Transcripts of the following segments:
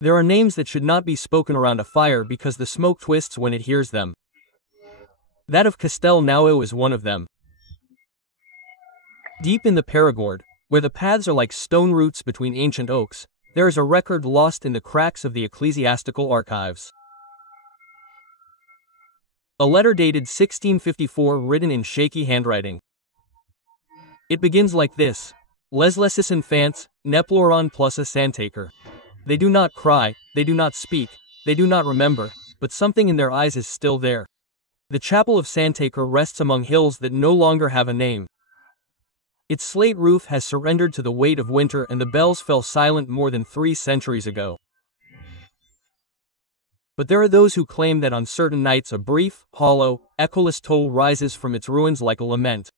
There are names that should not be spoken around a fire because the smoke twists when it hears them. That of Castelnau is one of them. Deep in the Perigord, where the paths are like stone roots between ancient oaks, there is a record lost in the cracks of the ecclesiastical archives. A letter dated 1654 written in shaky handwriting. It begins like this: Les lesis infants, ne pleuron plus a santaker. They do not cry, they do not speak, they do not remember, but something in their eyes is still there. The chapel of Santaker rests among hills that no longer have a name. Its slate roof has surrendered to the weight of winter and the bells fell silent more than 3 centuries ago. But there are those who claim that on certain nights a brief, hollow, echoless toll rises from its ruins like a lament.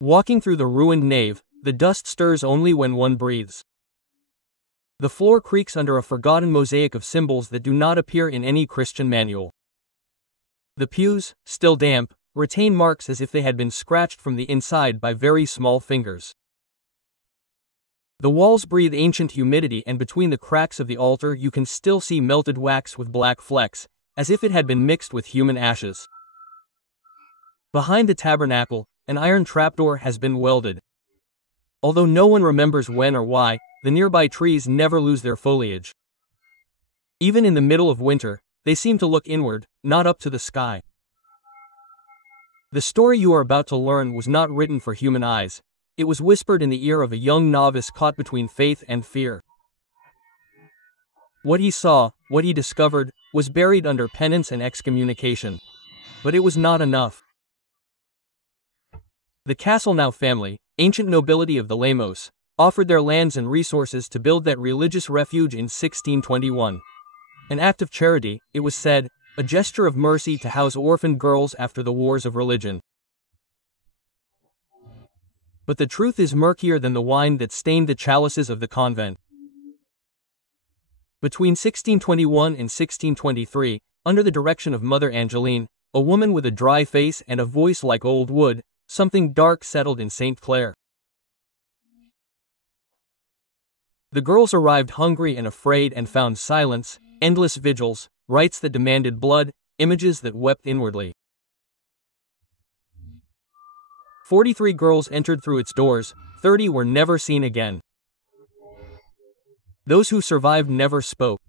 Walking through the ruined nave, the dust stirs only when one breathes. The floor creaks under a forgotten mosaic of symbols that do not appear in any Christian manual. The pews, still damp, retain marks as if they had been scratched from the inside by very small fingers. The walls breathe ancient humidity, and between the cracks of the altar you can still see melted wax with black flecks, as if it had been mixed with human ashes. Behind the tabernacle, an iron trapdoor has been welded. Although no one remembers when or why, the nearby trees never lose their foliage. Even in the middle of winter, they seem to look inward, not up to the sky. The story you are about to learn was not written for human eyes. It was whispered in the ear of a young novice caught between faith and fear. What he saw, what he discovered, was buried under penance and excommunication. But it was not enough. The Castelnau family, ancient nobility of the Lemos, offered their lands and resources to build that religious refuge in 1621. An act of charity, it was said, a gesture of mercy to house orphaned girls after the wars of religion. But the truth is murkier than the wine that stained the chalices of the convent. Between 1621 and 1623, under the direction of Mother Angeline, a woman with a dry face and a voice like old wood, something dark settled in St. Clair. The girls arrived hungry and afraid and found silence, endless vigils, rites that demanded blood, images that wept inwardly. 43 girls entered through its doors, 30 were never seen again. Those who survived never spoke.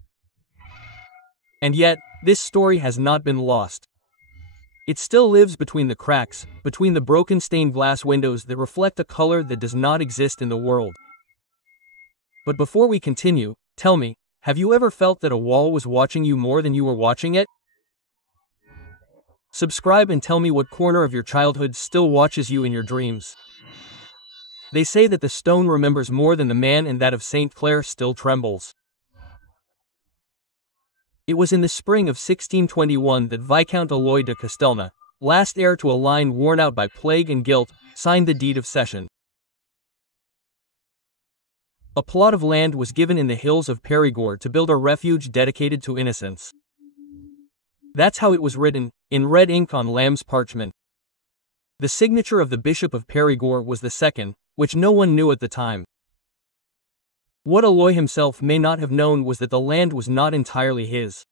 And yet, this story has not been lost. It still lives between the cracks, between the broken stained glass windows that reflect a color that does not exist in the world. But before we continue, tell me, have you ever felt that a wall was watching you more than you were watching it? Subscribe and tell me what corner of your childhood still watches you in your dreams. They say that the stone remembers more than the man, and that of St. Clair still trembles. It was in the spring of 1621 that Viscount Aloy de Castelnau, last heir to a line worn out by plague and guilt, signed the deed of cession. A plot of land was given in the hills of Perigord to build a refuge dedicated to innocence. That's how it was written, in red ink on lamb's parchment. The signature of the Bishop of Perigord was the second, which no one knew at the time. What Aloy himself may not have known was that the land was not entirely his.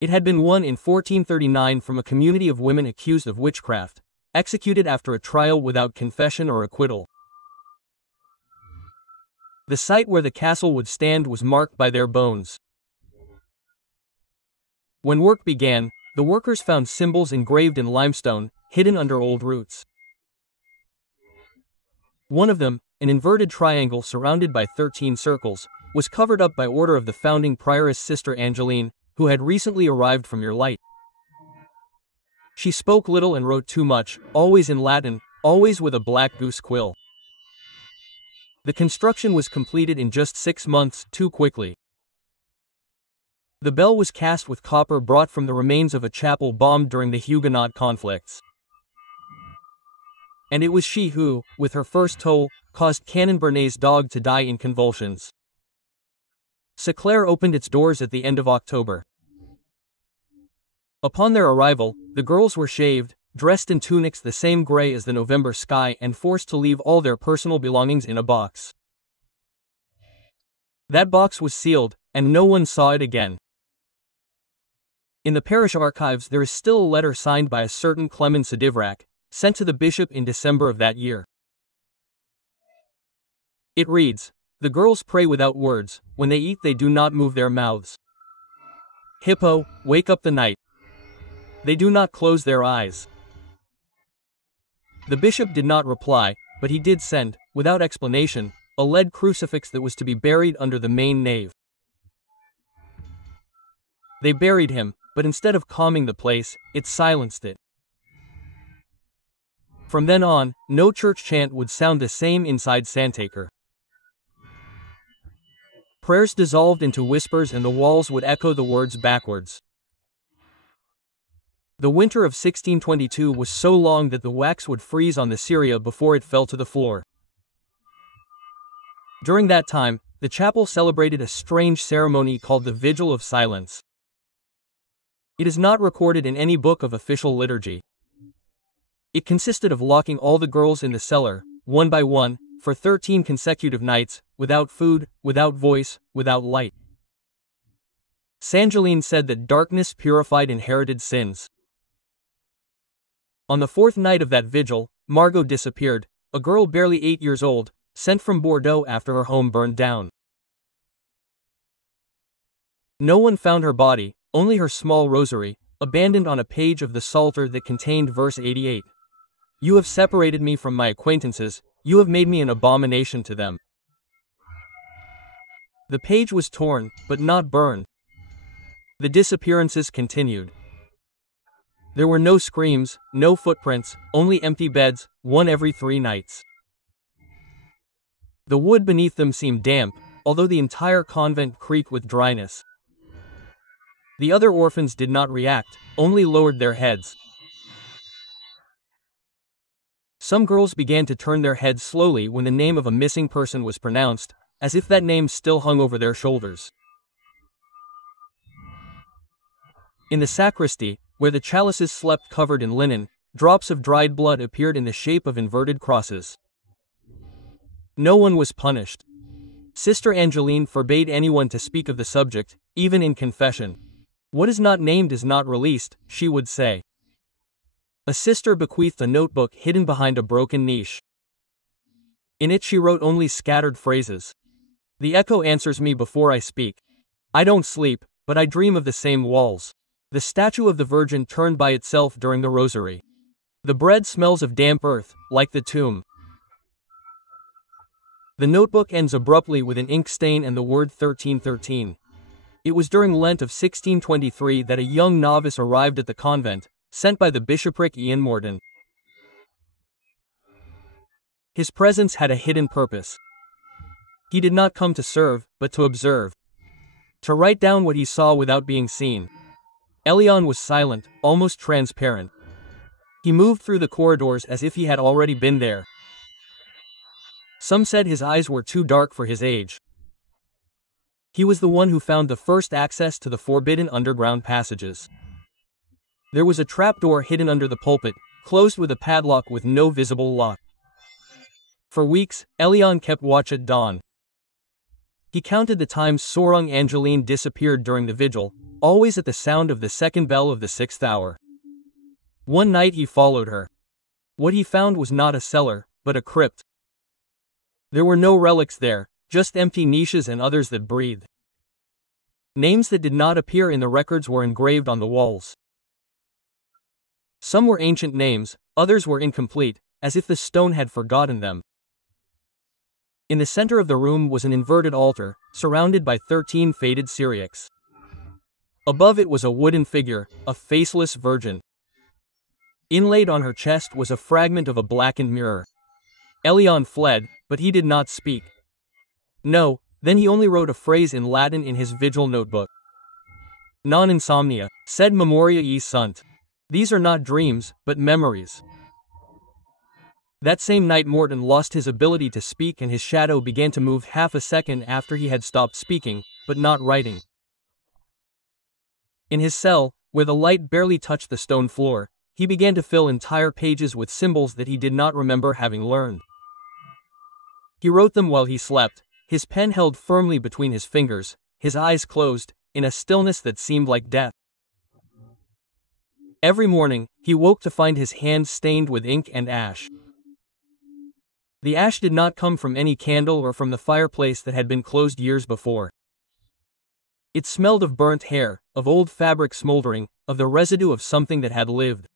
It had been won in 1439 from a community of women accused of witchcraft, executed after a trial without confession or acquittal. The site where the castle would stand was marked by their bones. When work began, the workers found symbols engraved in limestone, hidden under old roots. One of them, an inverted triangle surrounded by 13 circles, was covered up by order of the founding prioress Sister Angeline, who had recently arrived from your light. She spoke little and wrote too much, always in Latin, always with a black goose quill. The construction was completed in just 6 months, too quickly. The bell was cast with copper brought from the remains of a chapel bombed during the Huguenot conflicts. And it was she who, with her first toll, caused Canon Bernet's dog to die in convulsions. St. Clair opened its doors at the end of October. Upon their arrival, the girls were shaved, dressed in tunics the same gray as the November sky, and forced to leave all their personal belongings in a box. That box was sealed, and no one saw it again. In the parish archives there is still a letter signed by a certain Clement Sedivrak, sent to the bishop in December of that year. It reads, "The girls pray without words, when they eat they do not move their mouths. Hippo, wake up the night. They do not close their eyes." The bishop did not reply, but he did send, without explanation, a lead crucifix that was to be buried under the main nave. They buried him, but instead of calming the place, it silenced it. From then on, no church chant would sound the same inside Sandtaker. Prayers dissolved into whispers and the walls would echo the words backwards. The winter of 1622 was so long that the wax would freeze on the Syria before it fell to the floor. During that time, the chapel celebrated a strange ceremony called the Vigil of Silence. It is not recorded in any book of official liturgy. It consisted of locking all the girls in the cellar, one by one, for 13 consecutive nights, without food, without voice, without light. Sangeline said that darkness purified inherited sins. On the fourth night of that vigil, Margot disappeared, a girl barely 8 years old, sent from Bordeaux after her home burned down. No one found her body, only her small rosary, abandoned on a page of the Psalter that contained verse 88. "You have separated me from my acquaintances, you have made me an abomination to them." The page was torn, but not burned. The disappearances continued. There were no screams, no footprints, only empty beds, one every 3 nights. The wood beneath them seemed damp, although the entire convent creaked with dryness. The other orphans did not react, only lowered their heads. Some girls began to turn their heads slowly when the name of a missing person was pronounced, as if that name still hung over their shoulders. In the sacristy, where the chalices slept covered in linen, drops of dried blood appeared in the shape of inverted crosses. No one was punished. Sister Angeline forbade anyone to speak of the subject, even in confession. "What is not named is not released," she would say. A sister bequeathed a notebook hidden behind a broken niche. In it she wrote only scattered phrases. "The echo answers me before I speak. I don't sleep, but I dream of the same walls. The statue of the Virgin turned by itself during the rosary. The bread smells of damp earth, like the tomb." The notebook ends abruptly with an ink stain and the word 1313. It was during Lent of 1623 that a young novice arrived at the convent, sent by the bishopric Ian Morden. His presence had a hidden purpose. He did not come to serve, but to observe. To write down what he saw without being seen. Elion was silent, almost transparent. He moved through the corridors as if he had already been there. Some said his eyes were too dark for his age. He was the one who found the first access to the forbidden underground passages. There was a trapdoor hidden under the pulpit, closed with a padlock with no visible lock. For weeks, Elion kept watch at dawn. He counted the times Sorung Angeline disappeared during the vigil, always at the sound of the second bell of the 6th hour. One night he followed her. What he found was not a cellar, but a crypt. There were no relics there, just empty niches and others that breathed. Names that did not appear in the records were engraved on the walls. Some were ancient names, others were incomplete, as if the stone had forgotten them. In the center of the room was an inverted altar, surrounded by 13 faded Syriacs. Above it was a wooden figure, a faceless virgin. Inlaid on her chest was a fragment of a blackened mirror. Elion fled, but he did not speak. No, then he only wrote a phrase in Latin in his vigil notebook. Non insomnia, sed memoriae sunt. These are not dreams, but memories. That same night Morton lost his ability to speak and his shadow began to move half a second after he had stopped speaking, but not writing. In his cell, where the light barely touched the stone floor, he began to fill entire pages with symbols that he did not remember having learned. He wrote them while he slept, his pen held firmly between his fingers, his eyes closed, in a stillness that seemed like death. Every morning, he woke to find his hands stained with ink and ash. The ash did not come from any candle or from the fireplace that had been closed years before. It smelled of burnt hair, of old fabric smoldering, of the residue of something that had lived.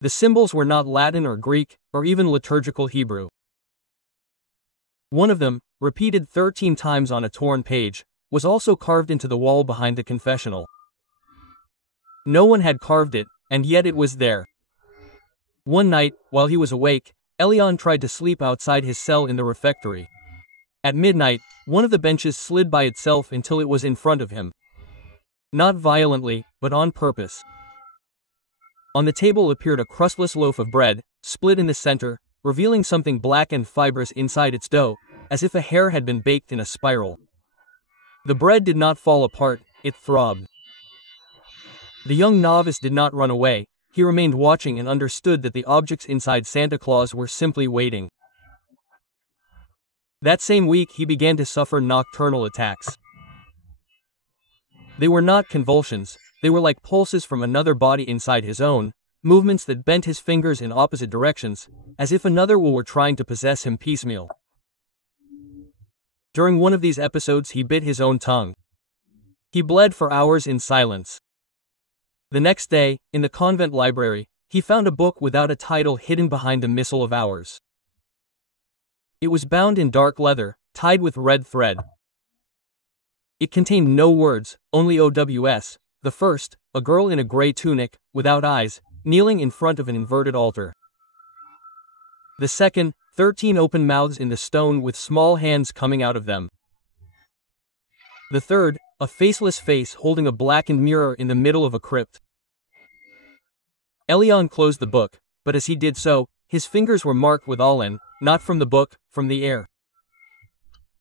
The symbols were not Latin or Greek, or even liturgical Hebrew. One of them, repeated 13 times on a torn page, was also carved into the wall behind the confessional. No one had carved it, and yet it was there. One night, while he was awake, Elion tried to sleep outside his cell in the refectory. At midnight, one of the benches slid by itself until it was in front of him. Not violently, but on purpose. On the table appeared a crustless loaf of bread, split in the center, revealing something black and fibrous inside its dough, as if a hair had been baked in a spiral. The bread did not fall apart, it throbbed. The young novice did not run away, he remained watching and understood that the objects inside Santa Claus were simply waiting. That same week he began to suffer nocturnal attacks. They were not convulsions, they were like pulses from another body inside his own, movements that bent his fingers in opposite directions, as if another will were trying to possess him piecemeal. During one of these episodes he bit his own tongue. He bled for hours in silence. The next day, in the convent library, he found a book without a title hidden behind the Missal of Hours. It was bound in dark leather, tied with red thread. It contained no words, only OWS. The first, a girl in a gray tunic, without eyes, kneeling in front of an inverted altar. The second, 13 open mouths in the stone with small hands coming out of them. The third, a faceless face holding a blackened mirror in the middle of a crypt. Elion closed the book, but as he did so, his fingers were marked with Allen, not from the book, from the air.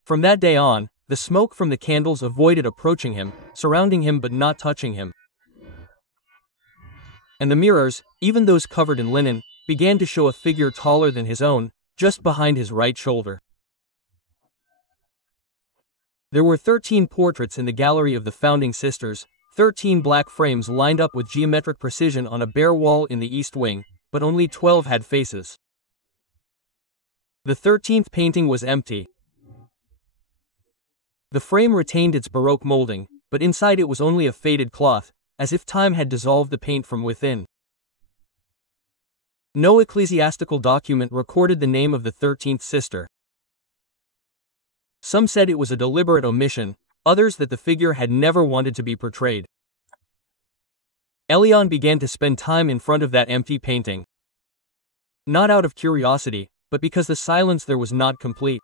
From that day on, the smoke from the candles avoided approaching him, surrounding him but not touching him. And the mirrors, even those covered in linen, began to show a figure taller than his own, just behind his right shoulder. There were 13 portraits in the gallery of the founding sisters, 13 black frames lined up with geometric precision on a bare wall in the east wing, but only 12 had faces. The 13th painting was empty. The frame retained its Baroque molding, but inside it was only a faded cloth, as if time had dissolved the paint from within. No ecclesiastical document recorded the name of the 13th sister. Some said it was a deliberate omission, others that the figure had never wanted to be portrayed. Elion began to spend time in front of that empty painting. Not out of curiosity, but because the silence there was not complete.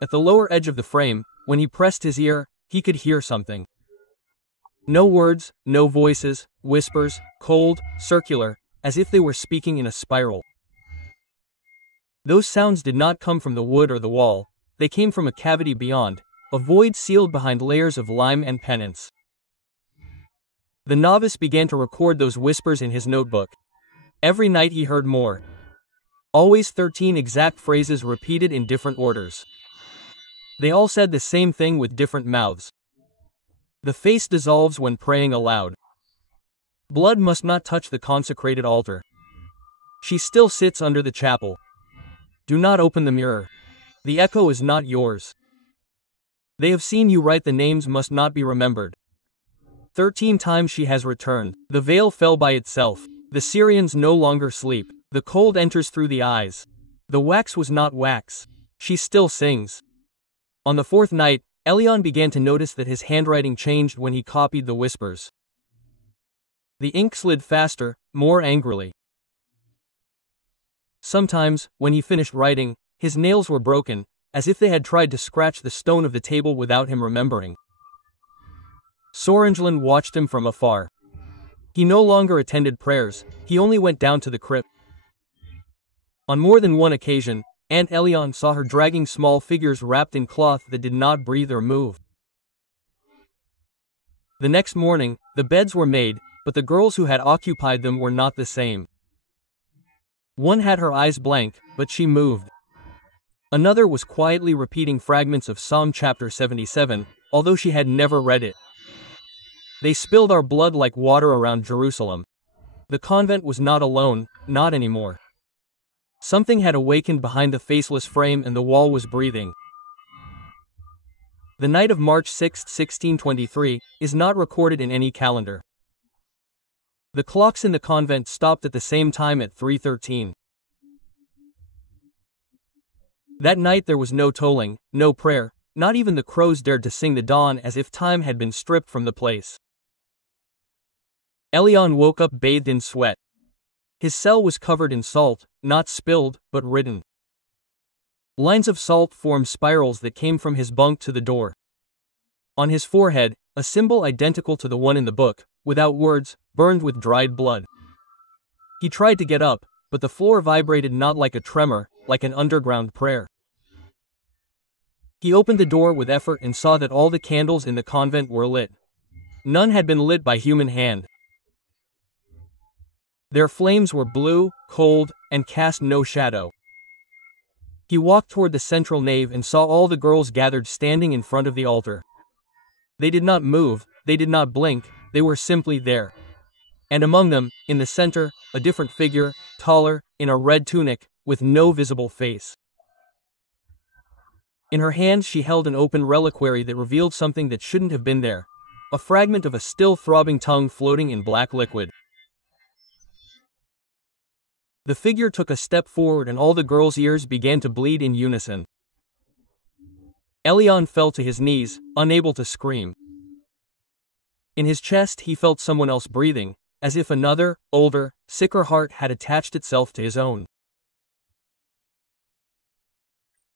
At the lower edge of the frame, when he pressed his ear, he could hear something. No words, no voices, whispers, cold, circular, as if they were speaking in a spiral. Those sounds did not come from the wood or the wall, they came from a cavity beyond, a void sealed behind layers of lime and penance. The novice began to record those whispers in his notebook. Every night he heard more. Always 13 exact phrases repeated in different orders. They all said the same thing with different mouths. The face dissolves when praying aloud. Blood must not touch the consecrated altar. She still sits under the chapel. Do not open the mirror. The echo is not yours. They have seen you write the names must not be remembered. 13 times she has returned. The veil fell by itself. The Syrians no longer sleep. The cold enters through the eyes. The wax was not wax. She still sings. On the 4th night, Elion began to notice that his handwriting changed when he copied the whispers. The ink slid faster, more angrily. Sometimes, when he finished writing, his nails were broken, as if they had tried to scratch the stone of the table without him remembering. Sorangeland watched him from afar. He no longer attended prayers, he only went down to the crypt. On more than one occasion, Aunt Elion saw her dragging small figures wrapped in cloth that did not breathe or move. The next morning, the beds were made, but the girls who had occupied them were not the same. One had her eyes blank, but she moved. Another was quietly repeating fragments of Psalm chapter 77, although she had never read it. They spilled our blood like water around Jerusalem. The convent was not alone, not anymore. Something had awakened behind the faceless frame and the wall was breathing. The night of March 6, 1623, is not recorded in any calendar. The clocks in the convent stopped at the same time at 3:13. That night there was no tolling, no prayer, not even the crows dared to sing the dawn, as if time had been stripped from the place. Elion woke up bathed in sweat. His cell was covered in salt, not spilled, but written. Lines of salt formed spirals that came from his bunk to the door. On his forehead, a symbol identical to the one in the book, without words, burned with dried blood. He tried to get up, but the floor vibrated not like a tremor, like an underground prayer. He opened the door with effort and saw that all the candles in the convent were lit. None had been lit by human hand. Their flames were blue, cold, and cast no shadow. He walked toward the central nave and saw all the girls gathered standing in front of the altar. They did not move, they did not blink, they were simply there. And among them, in the center, a different figure, taller, in a red tunic, with no visible face. In her hand she held an open reliquary that revealed something that shouldn't have been there, a fragment of a still throbbing tongue floating in black liquid. The figure took a step forward and all the girls' ears began to bleed in unison. Elion fell to his knees, unable to scream. In his chest he felt someone else breathing, as if another, older, sicker heart had attached itself to his own.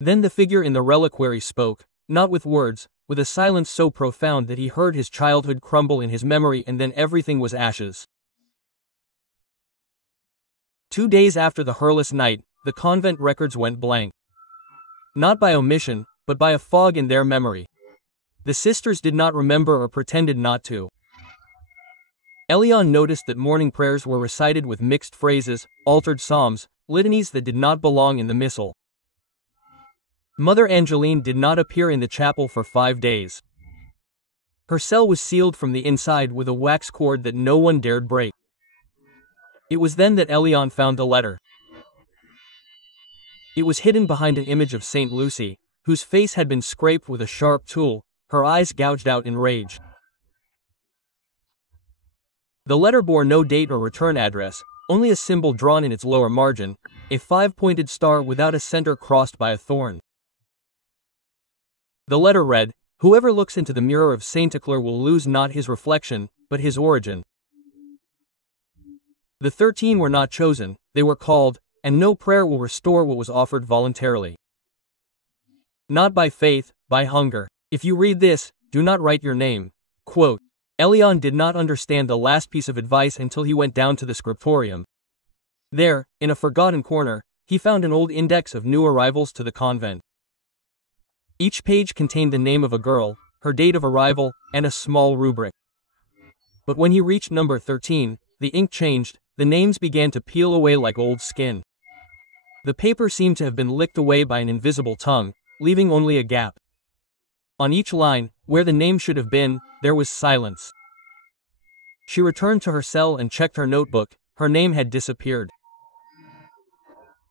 Then the figure in the reliquary spoke, not with words, with a silence so profound that he heard his childhood crumble in his memory, and then everything was ashes. 2 days after the Hurless night, the convent records went blank. Not by omission, but by a fog in their memory. The sisters did not remember or pretended not to. Elion noticed that morning prayers were recited with mixed phrases, altered psalms, litanies that did not belong in the missal. Mother Angeline did not appear in the chapel for 5 days. Her cell was sealed from the inside with a wax cord that no one dared break. It was then that Elion found the letter. It was hidden behind an image of Saint Lucy, whose face had been scraped with a sharp tool, her eyes gouged out in rage. The letter bore no date or return address, only a symbol drawn in its lower margin, a 5-pointed star without a center crossed by a thorn. The letter read, "Whoever looks into the mirror of Saint Eclair will lose not his reflection, but his origin." The 13 were not chosen, they were called, and no prayer will restore what was offered voluntarily. Not by faith, by hunger. If you read this, do not write your name. Quote, Elion did not understand the last piece of advice until he went down to the scriptorium. There, in a forgotten corner, he found an old index of new arrivals to the convent. Each page contained the name of a girl, her date of arrival, and a small rubric. But when he reached number 13, the ink changed, the names began to peel away like old skin. The paper seemed to have been licked away by an invisible tongue, leaving only a gap. On each line, where the name should have been, there was silence. She returned to her cell and checked her notebook, her name had disappeared.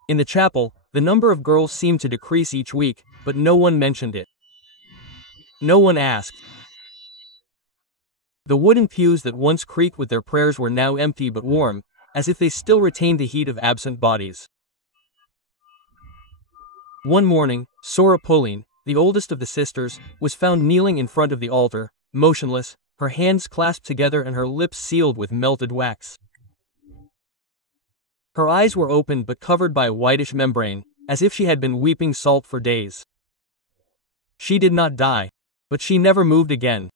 In the chapel, the number of girls seemed to decrease each week, but no one mentioned it. No one asked. The wooden pews that once creaked with their prayers were now empty but warm, as if they still retained the heat of absent bodies. One morning, Sora Pauline, the oldest of the sisters, was found kneeling in front of the altar, motionless, her hands clasped together and her lips sealed with melted wax. Her eyes were open but covered by a whitish membrane, as if she had been weeping salt for days. She did not die, but she never moved again.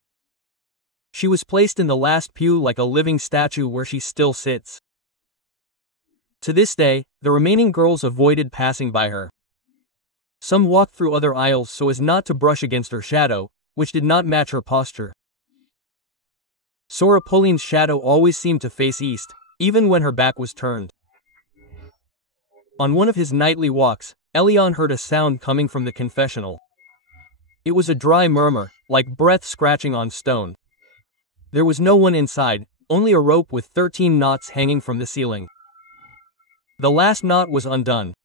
She was placed in the last pew like a living statue where she still sits. To this day, the remaining girls avoided passing by her. Some walked through other aisles so as not to brush against her shadow, which did not match her posture. Sora Pauline's shadow always seemed to face east, even when her back was turned. On one of his nightly walks, Elion heard a sound coming from the confessional. It was a dry murmur, like breath scratching on stone. There was no one inside, only a rope with 13 knots hanging from the ceiling. The last knot was undone.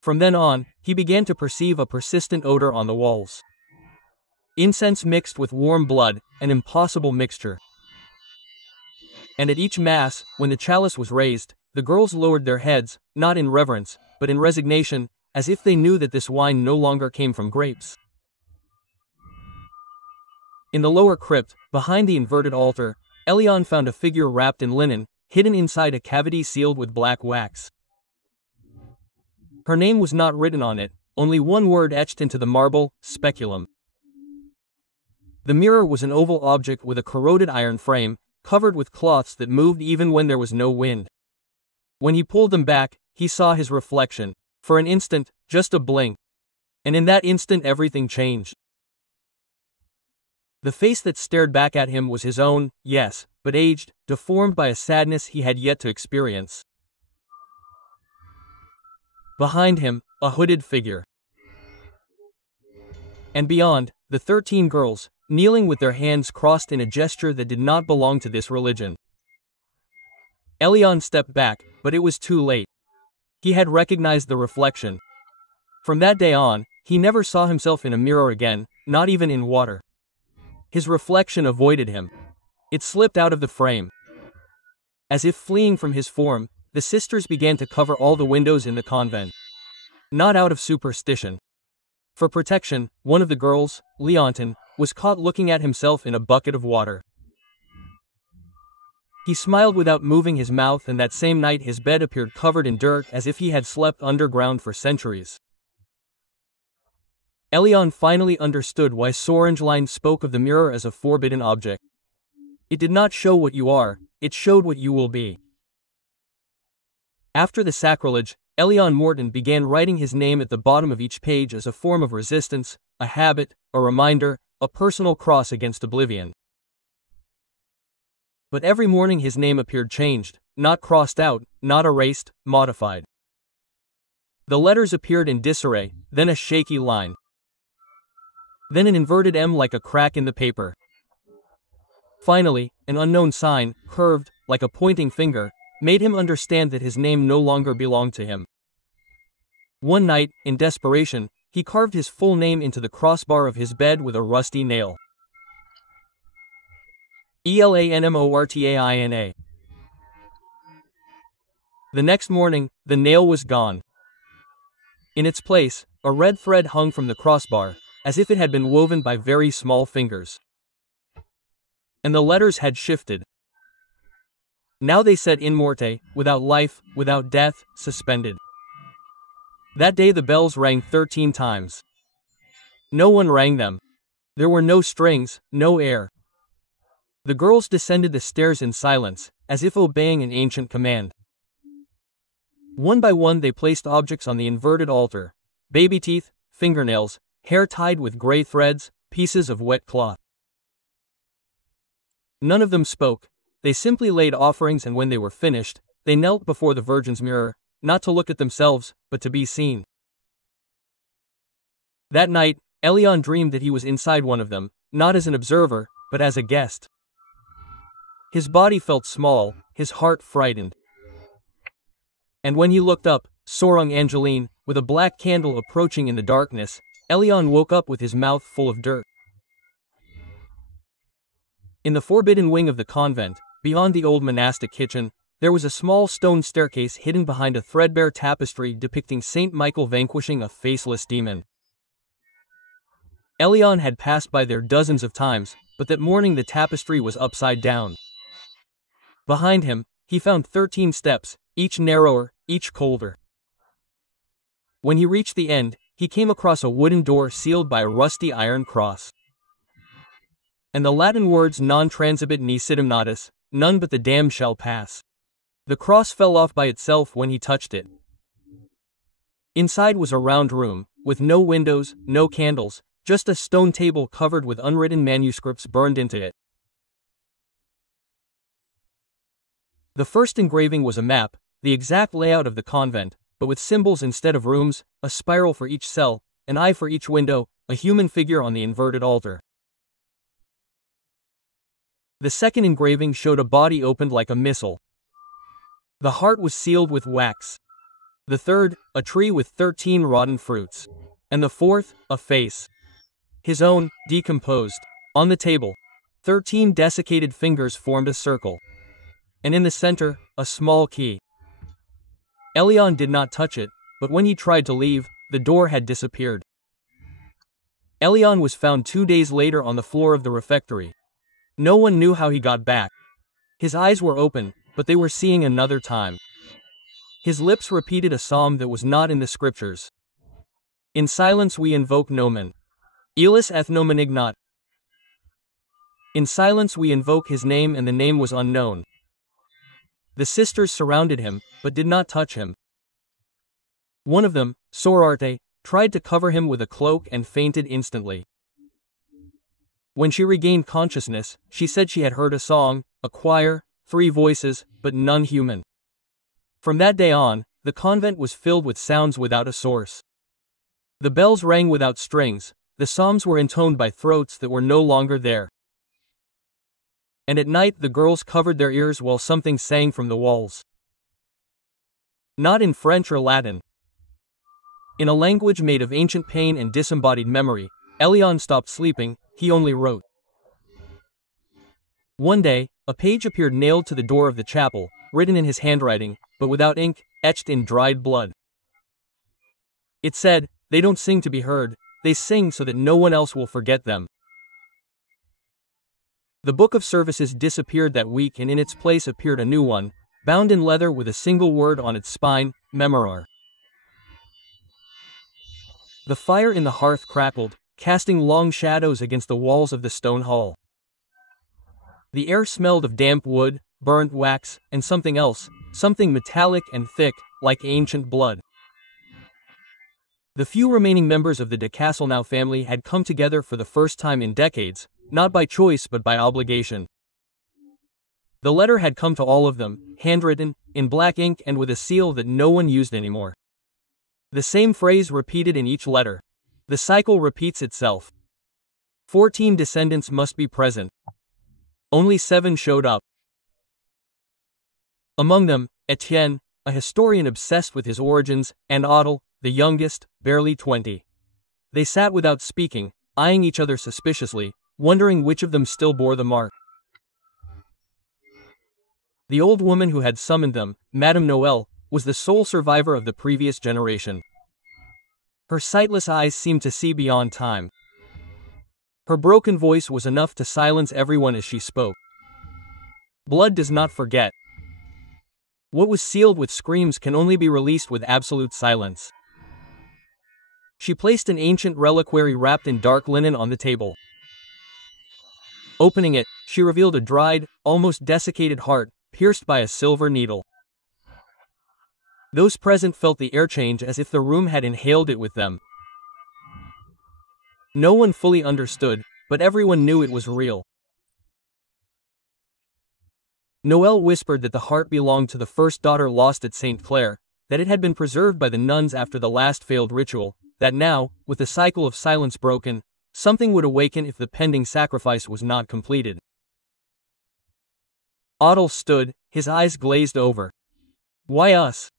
From then on, he began to perceive a persistent odor on the walls. Incense mixed with warm blood, an impossible mixture. And at each mass, when the chalice was raised, the girls lowered their heads, not in reverence, but in resignation, as if they knew that this wine no longer came from grapes. In the lower crypt, behind the inverted altar, Elion found a figure wrapped in linen, hidden inside a cavity sealed with black wax. Her name was not written on it, only one word etched into the marble, speculum. The mirror was an oval object with a corroded iron frame, covered with cloths that moved even when there was no wind. When he pulled them back, he saw his reflection. For an instant, just a blink. And in that instant everything changed. The face that stared back at him was his own, yes, but aged, deformed by a sadness he had yet to experience. Behind him, a hooded figure. And beyond, the 13 girls, kneeling with their hands crossed in a gesture that did not belong to this religion. Elion stepped back, but it was too late. He had recognized the reflection. From that day on, he never saw himself in a mirror again, not even in water. His reflection avoided him. It slipped out of the frame. As if fleeing from his form, the sisters began to cover all the windows in the convent. Not out of superstition. For protection, one of the girls, Leontin, was caught looking at himself in a bucket of water. He smiled without moving his mouth, and that same night his bed appeared covered in dirt as if he had slept underground for centuries. Elion finally understood why Sorangeline spoke of the mirror as a forbidden object. It did not show what you are, it showed what you will be. After the sacrilege, Elion Morton began writing his name at the bottom of each page as a form of resistance, a habit, a reminder, a personal cross against oblivion. But every morning his name appeared changed, not crossed out, not erased, modified. The letters appeared in disarray, then a shaky line. Then an inverted M like a crack in the paper. Finally, an unknown sign, curved, like a pointing finger, made him understand that his name no longer belonged to him. One night, in desperation, he carved his full name into the crossbar of his bed with a rusty nail. Elanmortaina. The next morning, the nail was gone. In its place, a red thread hung from the crossbar, as if it had been woven by very small fingers. And the letters had shifted. Now they said in morte, without life, without death, suspended. That day the bells rang 13 times. No one rang them. There were no strings, no air. The girls descended the stairs in silence, as if obeying an ancient command. One by one they placed objects on the inverted altar: baby teeth, fingernails, hair tied with gray threads, pieces of wet cloth. None of them spoke. They simply laid offerings, and when they were finished, they knelt before the Virgin's mirror, not to look at themselves, but to be seen. That night, Elion dreamed that he was inside one of them, not as an observer, but as a guest. His body felt small, his heart frightened. And when he looked up, Sorung Angeline, with a black candle approaching in the darkness, Elion woke up with his mouth full of dirt. In the forbidden wing of the convent, beyond the old monastic kitchen, there was a small stone staircase hidden behind a threadbare tapestry depicting Saint Michael vanquishing a faceless demon. Elion had passed by there dozens of times, but that morning the tapestry was upside down. Behind him, he found 13 steps, each narrower, each colder. When he reached the end, he came across a wooden door sealed by a rusty iron cross. And the Latin words non transibit nisi natus, none but the damned shall pass. The cross fell off by itself when he touched it. Inside was a round room, with no windows, no candles, just a stone table covered with unwritten manuscripts burned into it. The first engraving was a map, the exact layout of the convent, but with symbols instead of rooms, a spiral for each cell, an eye for each window, a human figure on the inverted altar. The second engraving showed a body opened like a missile. The heart was sealed with wax. The third, a tree with 13 rotten fruits. And the fourth, a face. His own, decomposed. On the table, 13 desiccated fingers formed a circle. And in the center, a small key. Elion did not touch it, but when he tried to leave, the door had disappeared. Elion was found 2 days later on the floor of the refectory. No one knew how he got back. His eyes were open, but they were seeing another time. His lips repeated a psalm that was not in the scriptures. In silence we invoke Nomen. Elis ethnomenignot. In silence we invoke his name, and the name was unknown. The sisters surrounded him, but did not touch him. One of them, Sorarte, tried to cover him with a cloak and fainted instantly. When she regained consciousness, she said she had heard a song, a choir, 3 voices, but none human. From that day on, the convent was filled with sounds without a source. The bells rang without strings, the psalms were intoned by throats that were no longer there. And at night the girls covered their ears while something sang from the walls. Not in French or Latin. In a language made of ancient pain and disembodied memory, Elion stopped sleeping, he only wrote. One day, a page appeared nailed to the door of the chapel, written in his handwriting, but without ink, etched in dried blood. It said, "They don't sing to be heard, they sing so that no one else will forget them." The book of services disappeared that week, and in its place appeared a new one, bound in leather with a single word on its spine, Memorar. The fire in the hearth crackled, casting long shadows against the walls of the stone hall. The air smelled of damp wood, burnt wax, and something else, something metallic and thick, like ancient blood. The few remaining members of the Castelnau family had come together for the first time in decades, not by choice but by obligation. The letter had come to all of them, handwritten, in black ink and with a seal that no one used anymore. The same phrase repeated in each letter. The cycle repeats itself. 14 descendants must be present. Only 7 showed up. Among them, Etienne, a historian obsessed with his origins, and Otto, the youngest, barely 20. They sat without speaking, eyeing each other suspiciously, wondering which of them still bore the mark. The old woman who had summoned them, Madame Noël, was the sole survivor of the previous generation. Her sightless eyes seemed to see beyond time. Her broken voice was enough to silence everyone as she spoke. Blood does not forget. What was sealed with screams can only be released with absolute silence. She placed an ancient reliquary wrapped in dark linen on the table. Opening it, she revealed a dried, almost desiccated heart, pierced by a silver needle. Those present felt the air change as if the room had inhaled it with them. No one fully understood, but everyone knew it was real. Noël whispered that the heart belonged to the first daughter lost at St. Clair, that it had been preserved by the nuns after the last failed ritual, that now, with the cycle of silence broken, something would awaken if the pending sacrifice was not completed. Otto stood, his eyes glazed over. "Why us?"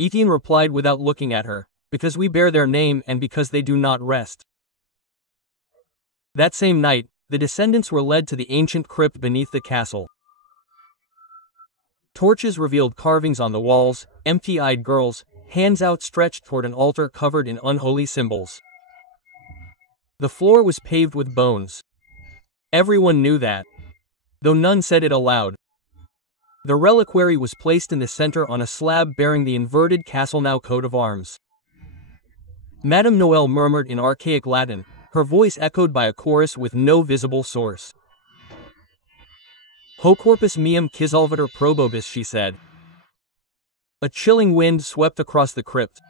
Etienne replied without looking at her, "Because we bear their name and because they do not rest." That same night, the descendants were led to the ancient crypt beneath the castle. Torches revealed carvings on the walls, empty-eyed girls, hands outstretched toward an altar covered in unholy symbols. The floor was paved with bones. Everyone knew that, though none said it aloud. The reliquary was placed in the center on a slab bearing the inverted Castelnau coat of arms. Madame Noël murmured in archaic Latin, her voice echoed by a chorus with no visible source. "Ho corpus meum quisalvator probobis," she said. A chilling wind swept across the crypt.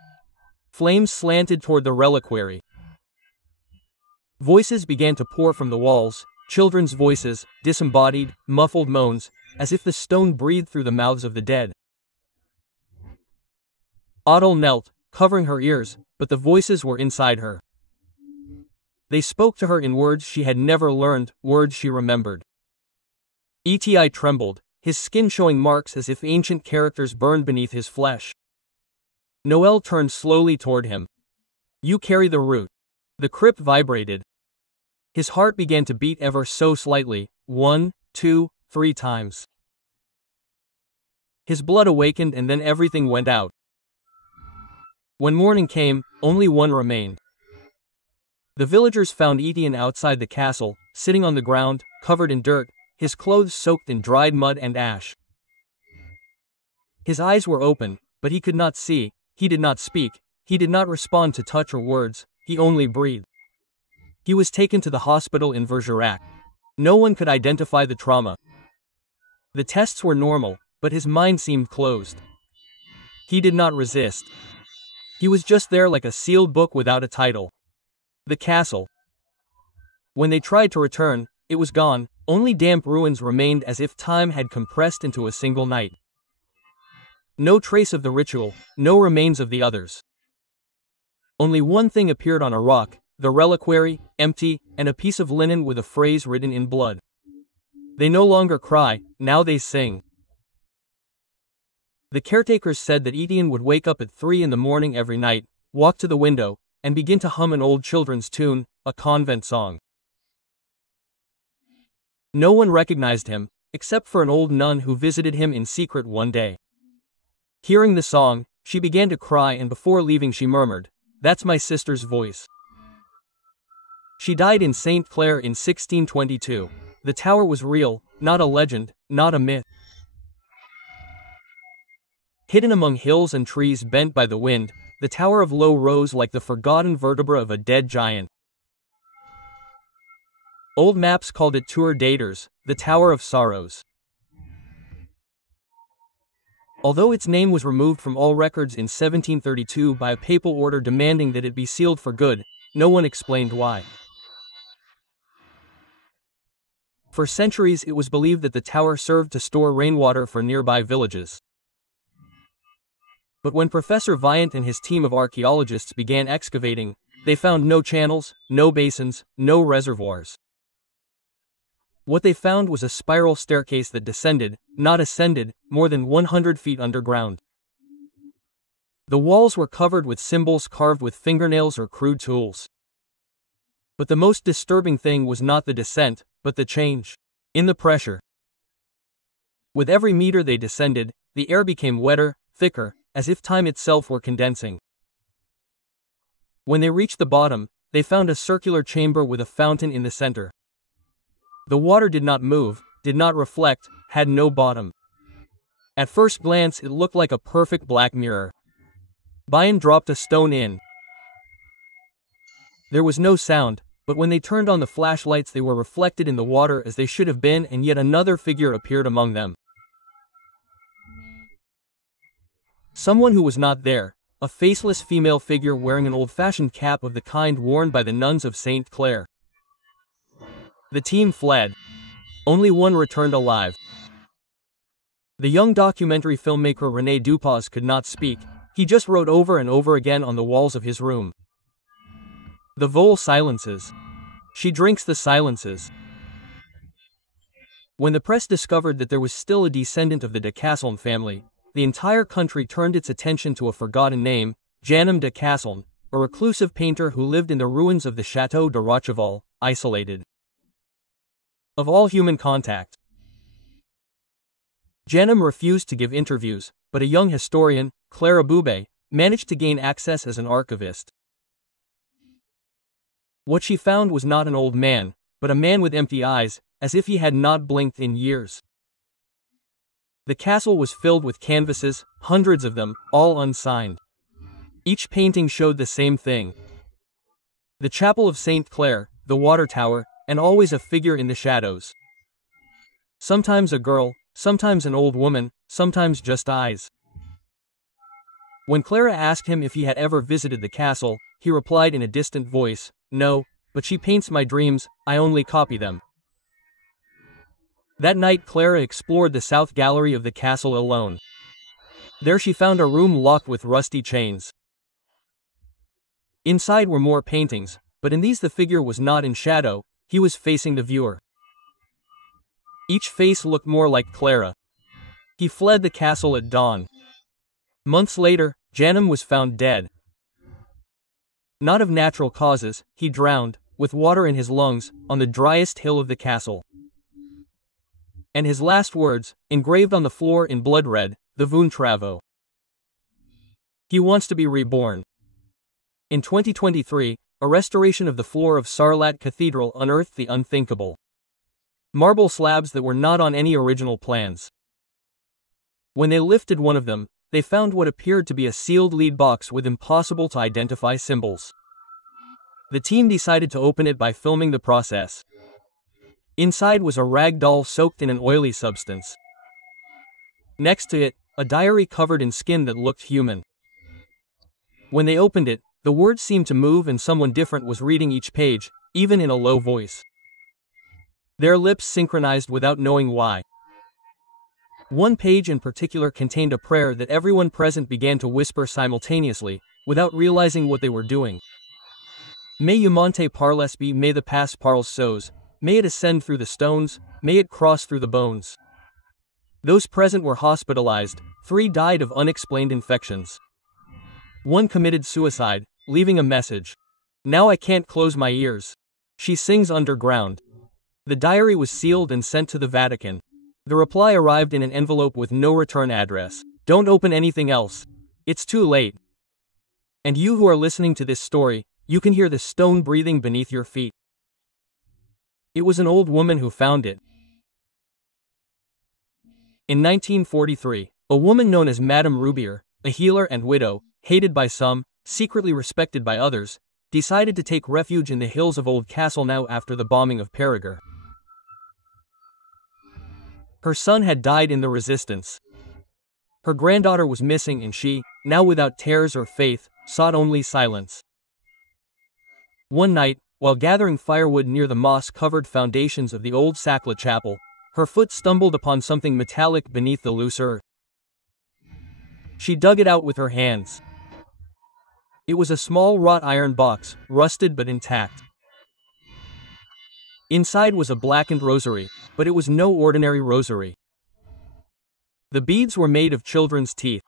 Flames slanted toward the reliquary. Voices began to pour from the walls, children's voices, disembodied, muffled moans, as if the stone breathed through the mouths of the dead. Adele knelt, covering her ears, but the voices were inside her. They spoke to her in words she had never learned, words she remembered. Eti trembled, his skin showing marks as if ancient characters burned beneath his flesh. Noel turned slowly toward him. You carry the root. The crypt vibrated. His heart began to beat ever so slightly, 1, 2, 3 times. His blood awakened and then everything went out. When morning came, only one remained. The villagers found Etienne outside the castle, sitting on the ground, covered in dirt, his clothes soaked in dried mud and ash. His eyes were open, but he could not see, he did not speak, he did not respond to touch or words, he only breathed. He was taken to the hospital in Bergerac. No one could identify the trauma. The tests were normal, but his mind seemed closed. He did not resist. He was just there like a sealed book without a title. The castle. When they tried to return, it was gone, only damp ruins remained as if time had compressed into a single night. No trace of the ritual, no remains of the others. Only one thing appeared on a rock, the reliquary, empty, and a piece of linen with a phrase written in blood. They no longer cry, now they sing. The caretakers said that Etienne would wake up at 3 in the morning every night, walk to the window, and begin to hum an old children's tune, a convent song. No one recognized him, except for an old nun who visited him in secret one day. Hearing the song, she began to cry and before leaving she murmured, "That's my sister's voice." She died in St. Clair in 1622. The tower was real, not a legend, not a myth. Hidden among hills and trees bent by the wind, the Tower of Low rose like the forgotten vertebra of a dead giant. Old maps called it Tour d'Aiders, the Tower of Sorrows. Although its name was removed from all records in 1732 by a papal order demanding that it be sealed for good, no one explained why. For centuries it was believed that the tower served to store rainwater for nearby villages. But when Professor Viant and his team of archaeologists began excavating, they found no channels, no basins, no reservoirs. What they found was a spiral staircase that descended, not ascended, more than 100 feet underground. The walls were covered with symbols carved with fingernails or crude tools. But the most disturbing thing was not the descent, but the change in the pressure. With every meter they descended, the air became wetter, thicker, as if time itself were condensing. When they reached the bottom, they found a circular chamber with a fountain in the center. The water did not move, did not reflect, had no bottom. At first glance it looked like a perfect black mirror. Bion dropped a stone in. There was no sound, but when they turned on the flashlights they were reflected in the water as they should have been, and yet another figure appeared among them. Someone who was not there, a faceless female figure wearing an old-fashioned cap of the kind worn by the nuns of St. Clair. The team fled. Only one returned alive. The young documentary filmmaker René Dupas could not speak, he just wrote over and over again on the walls of his room. The vole silences. She drinks the silences. When the press discovered that there was still a descendant of the de Castelnau family, the entire country turned its attention to a forgotten name, Janum de Castelnau, a reclusive painter who lived in the ruins of the Château de Rocheval, isolated of all human contact. Janum refused to give interviews, but a young historian, Clara Boubet, managed to gain access as an archivist. What she found was not an old man, but a man with empty eyes, as if he had not blinked in years. The castle was filled with canvases, hundreds of them, all unsigned. Each painting showed the same thing. The chapel of St. Clair, the water tower, and always a figure in the shadows. Sometimes a girl, sometimes an old woman, sometimes just eyes. When Clara asked him if he had ever visited the castle, he replied in a distant voice, "No, but she paints my dreams, I only copy them." That night Clara explored the south gallery of the castle alone. There she found a room locked with rusty chains. Inside were more paintings, but in these the figure was not in shadow, he was facing the viewer. Each face looked more like Clara. He fled the castle at dawn. Months later, Janum was found dead. Not of natural causes, he drowned, with water in his lungs, on the driest hill of the castle. And his last words, engraved on the floor in blood read, "The Vun Travo." He wants to be reborn. In 2023, a restoration of the floor of Sarlat Cathedral unearthed the unthinkable. Marble slabs that were not on any original plans. When they lifted one of them, they found what appeared to be a sealed lead box with impossible to identify symbols. The team decided to open it by filming the process. Inside was a rag doll soaked in an oily substance. Next to it, a diary covered in skin that looked human. When they opened it, the words seemed to move and someone different was reading each page, even in a low voice. Their lips synchronized without knowing why. One page in particular contained a prayer that everyone present began to whisper simultaneously, without realizing what they were doing. May you monte parles be, may the pass parles sows, may it ascend through the stones, may it cross through the bones. Those present were hospitalized, 3 died of unexplained infections. 1 committed suicide, leaving a message. Now I can't close my ears. She sings underground. The diary was sealed and sent to the Vatican. The reply arrived in an envelope with no return address. Don't open anything else. It's too late. And you who are listening to this story, you can hear the stone breathing beneath your feet. It was an old woman who found it. In 1943, a woman known as Madame Roubier, a healer and widow, hated by some, secretly respected by others, decided to take refuge in the hills of Old Castelnau after the bombing of Périgueux. Her son had died in the resistance. Her granddaughter was missing and she, now without tears or faith, sought only silence. One night, while gathering firewood near the moss-covered foundations of the old Sacla chapel, her foot stumbled upon something metallic beneath the loose earth. She dug it out with her hands. It was a small wrought iron box, rusted but intact. Inside was a blackened rosary, but it was no ordinary rosary. The beads were made of children's teeth.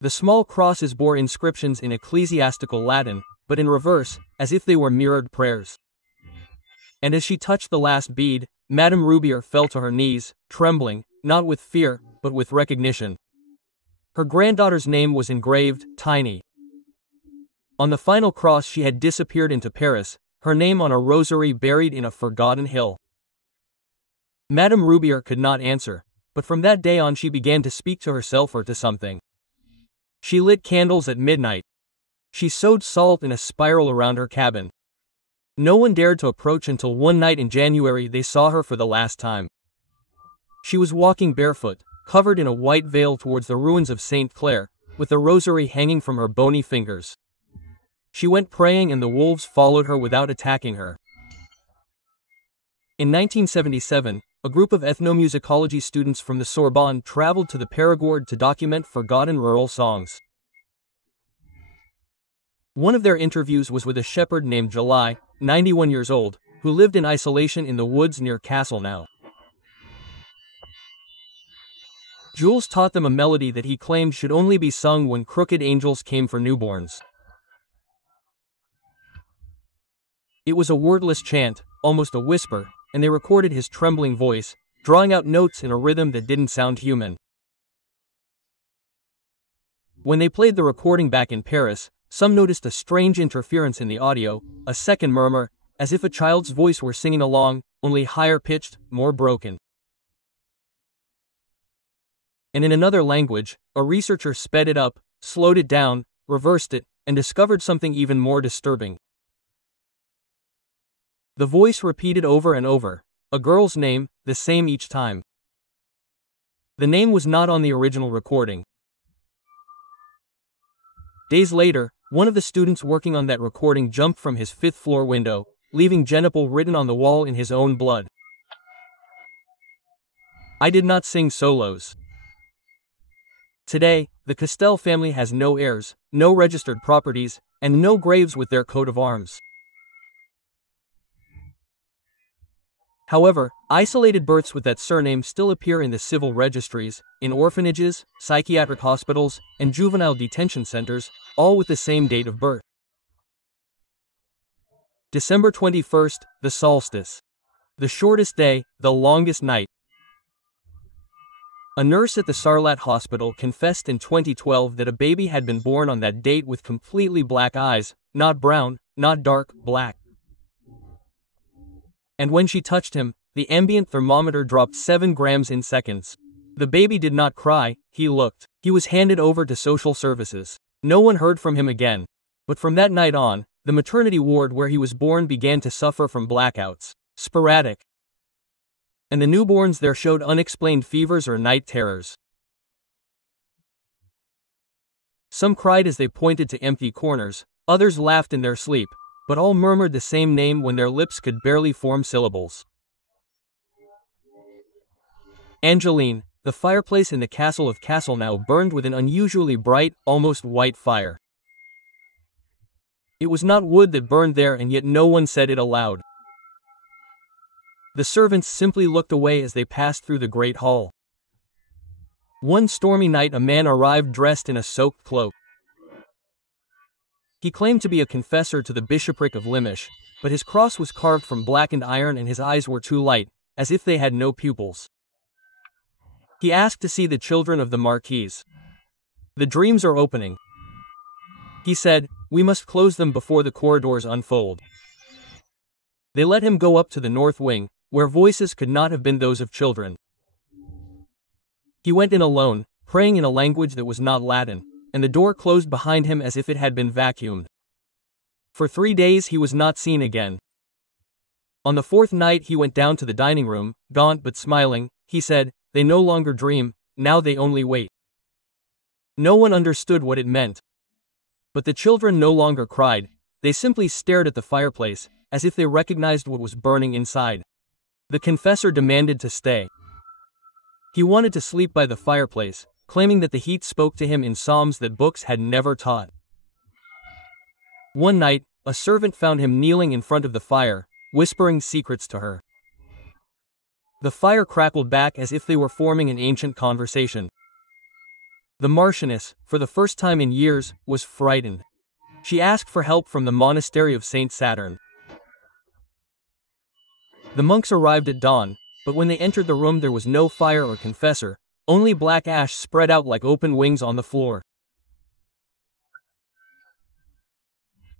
The small crosses bore inscriptions in ecclesiastical Latin, but in reverse, as if they were mirrored prayers. And as she touched the last bead, Madame Roubier fell to her knees, trembling, not with fear, but with recognition. Her granddaughter's name was engraved, tiny. On the final cross she had disappeared into Paris, her name on a rosary buried in a forgotten hill. Madame Roubier could not answer, but from that day on she began to speak to herself or to something. She lit candles at midnight. She sowed salt in a spiral around her cabin. No one dared to approach until one night in January they saw her for the last time. She was walking barefoot, covered in a white veil towards the ruins of Saint Clair, with the rosary hanging from her bony fingers. She went praying and the wolves followed her without attacking her. In 1977, a group of ethnomusicology students from the Sorbonne traveled to the Périgord to document forgotten rural songs. One of their interviews was with a shepherd named July, 91 years old, who lived in isolation in the woods near Castelnau. Jules taught them a melody that he claimed should only be sung when crooked angels came for newborns. It was a wordless chant, almost a whisper, and they recorded his trembling voice, drawing out notes in a rhythm that didn't sound human. When they played the recording back in Paris, some noticed a strange interference in the audio, a second murmur, as if a child's voice were singing along, only higher pitched, more broken. And in another language, a researcher sped it up, slowed it down, reversed it, and discovered something even more disturbing. The voice repeated over and over, a girl's name, the same each time. The name was not on the original recording. Days later, one of the students working on that recording jumped from his 5th-floor window, leaving Genipal written on the wall in his own blood. I did not sing solos. Today, the Castel family has no heirs, no registered properties, and no graves with their coat of arms. However, isolated births with that surname still appear in the civil registries, in orphanages, psychiatric hospitals, and juvenile detention centers, all with the same date of birth. December 21st, the solstice. The shortest day, the longest night. A nurse at the Sarlat hospital confessed in 2012 that a baby had been born on that date with completely black eyes, not brown, not dark, black. And when she touched him, the ambient thermometer dropped 7 grams in seconds. The baby did not cry, he looked. He was handed over to social services. No one heard from him again. But from that night on, the maternity ward where he was born began to suffer from blackouts. Sporadic. And the newborns there showed unexplained fevers or night terrors. Some cried as they pointed to empty corners, others laughed in their sleep, but all murmured the same name when their lips could barely form syllables. Angeline, the fireplace in the castle of Castelnau burned with an unusually bright, almost white fire. It was not wood that burned there, and yet no one said it aloud. The servants simply looked away as they passed through the great hall. One stormy night a man arrived dressed in a soaked cloak. He claimed to be a confessor to the bishopric of Limoges, but his cross was carved from blackened iron and his eyes were too light, as if they had no pupils. He asked to see the children of the Marquise. The dreams are opening. He said, we must close them before the corridors unfold. They let him go up to the north wing, where voices could not have been those of children. He went in alone, praying in a language that was not Latin, and the door closed behind him as if it had been vacuumed. For 3 days he was not seen again. On the 4th night he went down to the dining room, gaunt but smiling. He said, they no longer dream, now they only wait. No one understood what it meant. But the children no longer cried, they simply stared at the fireplace, as if they recognized what was burning inside. The confessor demanded to stay. He wanted to sleep by the fireplace, claiming that the heat spoke to him in psalms that books had never taught. One night, a servant found him kneeling in front of the fire, whispering secrets to her. The fire crackled back as if they were forming an ancient conversation. The Marchioness, for the first time in years, was frightened. She asked for help from the monastery of Saint Saturn. The monks arrived at dawn, but when they entered the room there was no fire or confessor, only black ash spread out like open wings on the floor.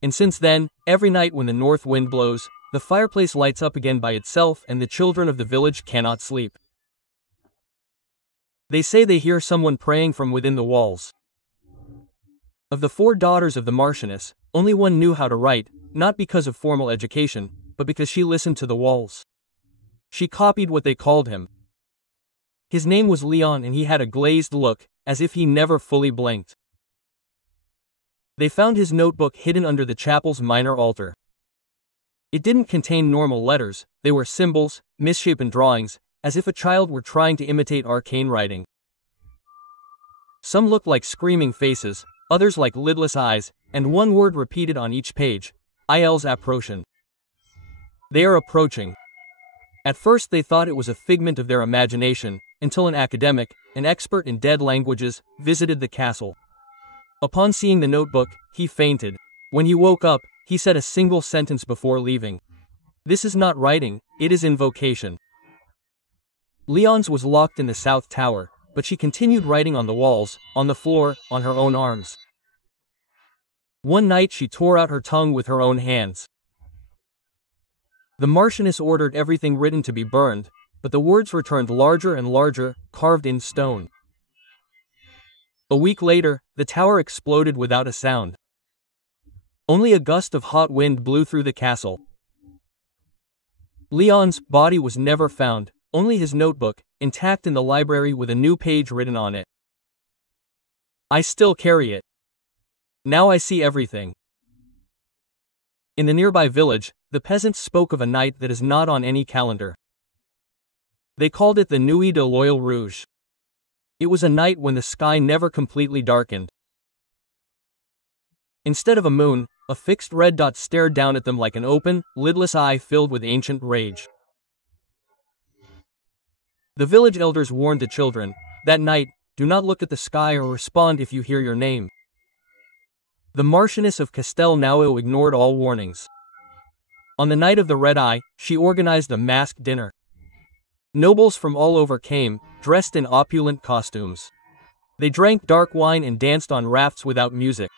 And since then, every night when the north wind blows, the fireplace lights up again by itself and the children of the village cannot sleep. They say they hear someone praying from within the walls. Of the 4 daughters of the Marchioness, only one knew how to write, not because of formal education, but because she listened to the walls. She copied what they called him. His name was Leon and he had a glazed look, as if he never fully blinked. They found his notebook hidden under the chapel's minor altar. It didn't contain normal letters, they were symbols, misshapen drawings, as if a child were trying to imitate arcane writing. Some looked like screaming faces, others like lidless eyes, and one word repeated on each page, Ils approchen. They are approaching. At first they thought it was a figment of their imagination, until an academic, an expert in dead languages, visited the castle. Upon seeing the notebook, he fainted. When he woke up, he said a single sentence before leaving. This is not writing, it is invocation. Leon's was locked in the south tower, but she continued writing on the walls, on the floor, on her own arms. One night she tore out her tongue with her own hands. The Marchioness ordered everything written to be burned, but the words returned larger and larger, carved in stone. A week later, the tower exploded without a sound. Only a gust of hot wind blew through the castle. Leon's body was never found, only his notebook, intact in the library with a new page written on it. I still carry it. Now I see everything. In the nearby village, the peasants spoke of a night that is not on any calendar. They called it the Nuit de l'Oeil Rouge. It was a night when the sky never completely darkened. Instead of a moon, a fixed red dot stared down at them like an open, lidless eye filled with ancient rage. The village elders warned the children, that night, do not look at the sky or respond if you hear your name. The Marchioness of Castelnau ignored all warnings. On the night of the red eye, she organized a masked dinner. Nobles from all over came, dressed in opulent costumes. They drank dark wine and danced on rafts without music.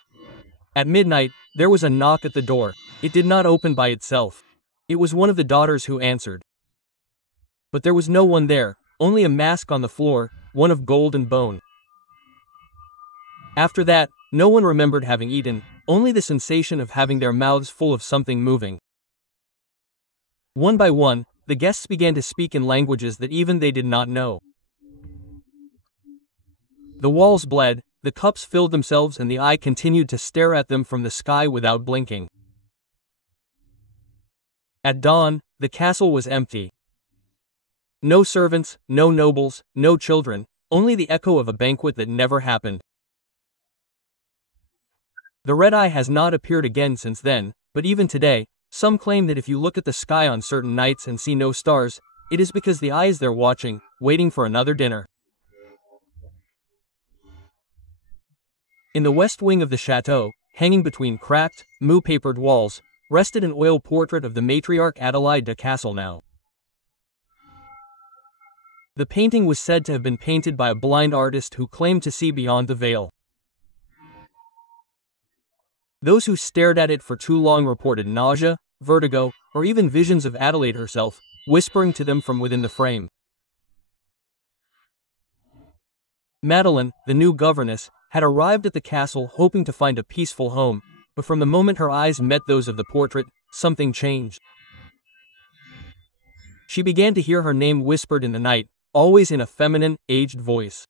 At midnight, there was a knock at the door. It did not open by itself. It was one of the daughters who answered. But there was no one there, only a mask on the floor, one of gold and bone. After that, no one remembered having eaten, only the sensation of having their mouths full of something moving. One by one, the guests began to speak in languages that even they did not know. The walls bled, the cups filled themselves, and the eye continued to stare at them from the sky without blinking. At dawn, the castle was empty. No servants, no nobles, no children, only the echo of a banquet that never happened. The red eye has not appeared again since then, but even today, some claim that if you look at the sky on certain nights and see no stars, it is because the eye is there watching, waiting for another dinner. In the west wing of the chateau, hanging between cracked, moon-papered walls, rested an oil portrait of the matriarch Adelaide de Castelnau. The painting was said to have been painted by a blind artist who claimed to see beyond the veil. Those who stared at it for too long reported nausea, vertigo, or even visions of Adelaide herself, whispering to them from within the frame. Madeleine, the new governess, had arrived at the castle hoping to find a peaceful home, but from the moment her eyes met those of the portrait, something changed. She began to hear her name whispered in the night, always in a feminine, aged voice.